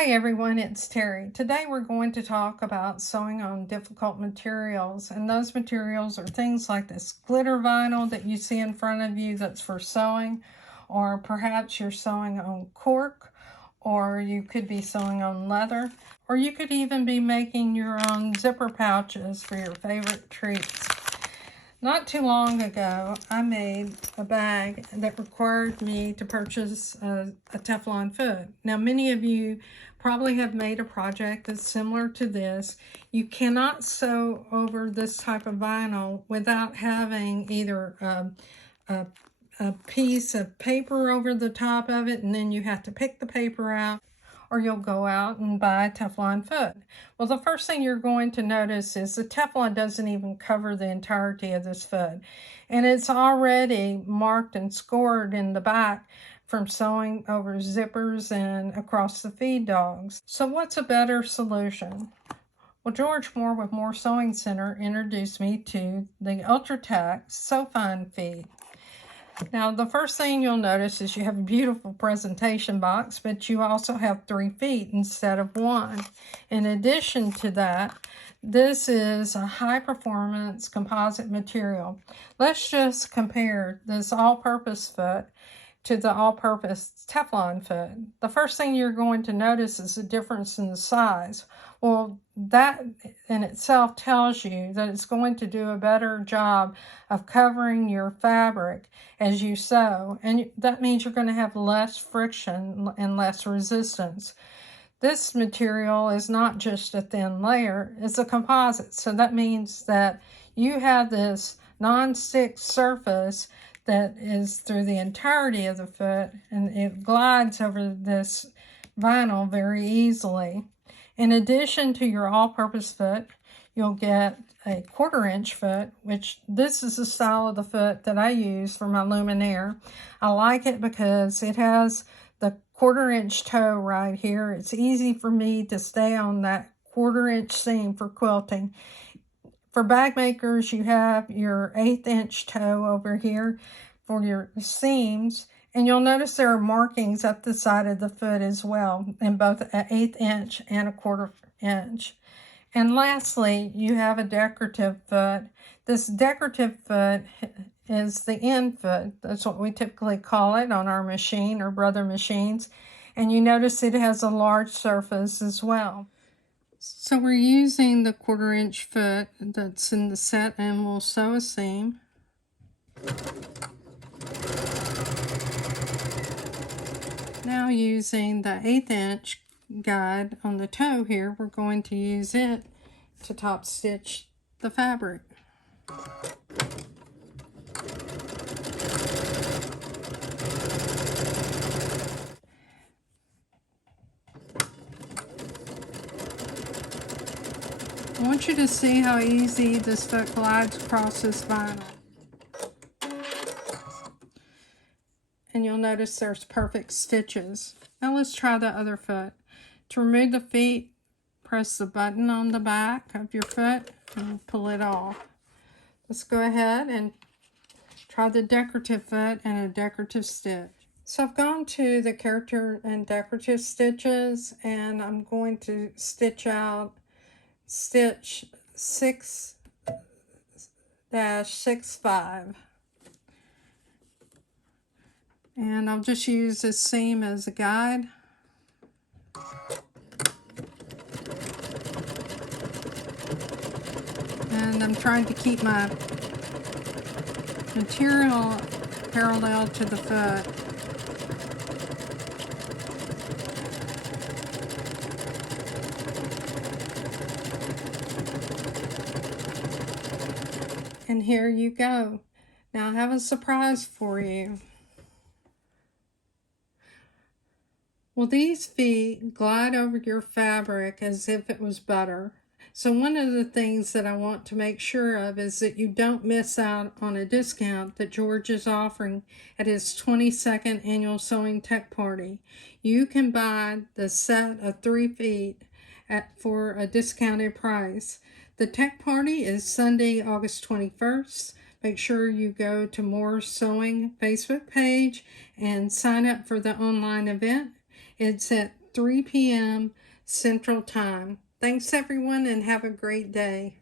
Hi everyone, it's Terry. Today we're going to talk about sewing on difficult materials, and those materials are things like this glitter vinyl that you see in front of you that's for sewing, or perhaps you're sewing on cork, or you could be sewing on leather, or you could even be making your own zipper pouches for your favorite treats. Not too long ago, I made a bag that required me to purchase a Teflon foot. Now, many of you probably have made a project that's similar to this. You cannot sew over this type of vinyl without having either a piece of paper over the top of it, and then you have to pick the paper out, or you'll go out and buy a Teflon foot. Well, the first thing you're going to notice is the Teflon doesn't even cover the entirety of this foot. And it's already marked and scored in the back from sewing over zippers and across the feed dogs. So what's a better solution? Well, George Moore with Moore Sewing Center introduced me to the Ultratech SewFine feet. Now, the first thing you'll notice is you have a beautiful presentation box, but you also have 3 feet instead of 1. In addition to that, this is a high-performance composite material. Let's just compare this all-purpose foot to the all-purpose Teflon foot. The first thing you're going to notice is the difference in the size. Well, that in itself tells you that it's going to do a better job of covering your fabric as you sew, and that means you're going to have less friction and less resistance. This material is not just a thin layer, it's a composite, so that means that you have this non-stick surface that is through the entirety of the foot, and it glides over this vinyl very easily. In addition to your all-purpose foot, you'll get a 1/4-inch foot, which this is the style of the foot that I use for my luminaire. I like it because it has the 1/4-inch toe right here. It's easy for me to stay on that 1/4-inch seam for quilting. For bag makers, you have your 1/8-inch toe over here for your seams, and you'll notice there are markings up the side of the foot as well, in both an 1/8 inch and a 1/4 inch. And lastly, you have a decorative foot. This decorative foot is the end foot. That's what we typically call it on our machine or brother machines. And you notice it has a large surface as well. So we're using the 1/4-inch foot that's in the set, and we'll sew a seam. Now, using the 1/8 inch guide on the toe here, we're going to use it to top stitch the fabric. I want you to see how easy this foot glides across this vinyl. And you'll notice there's perfect stitches. Now let's try the other foot. To remove the feet, press the button on the back of your foot and pull it off. Let's go ahead and try the decorative foot and a decorative stitch. So I've gone to the character and decorative stitches, and I'm going to stitch out stitch 6-65. And I'll just use this seam as a guide. And I'm trying to keep my material parallel to the foot. And here you go. Now I have a surprise for you. Well, these feet glide over your fabric as if it was butter. So one of the things that I want to make sure of is that you don't miss out on a discount that George is offering at his 22nd annual Sewing Tech Party. You can buy the set of 3 feet for a discounted price. The Tech Party is Sunday, August 21st. Make sure you go to Moore Sewing Facebook page and sign up for the online event. It's at 3 p.m. Central Time. Thanks everyone and have a great day.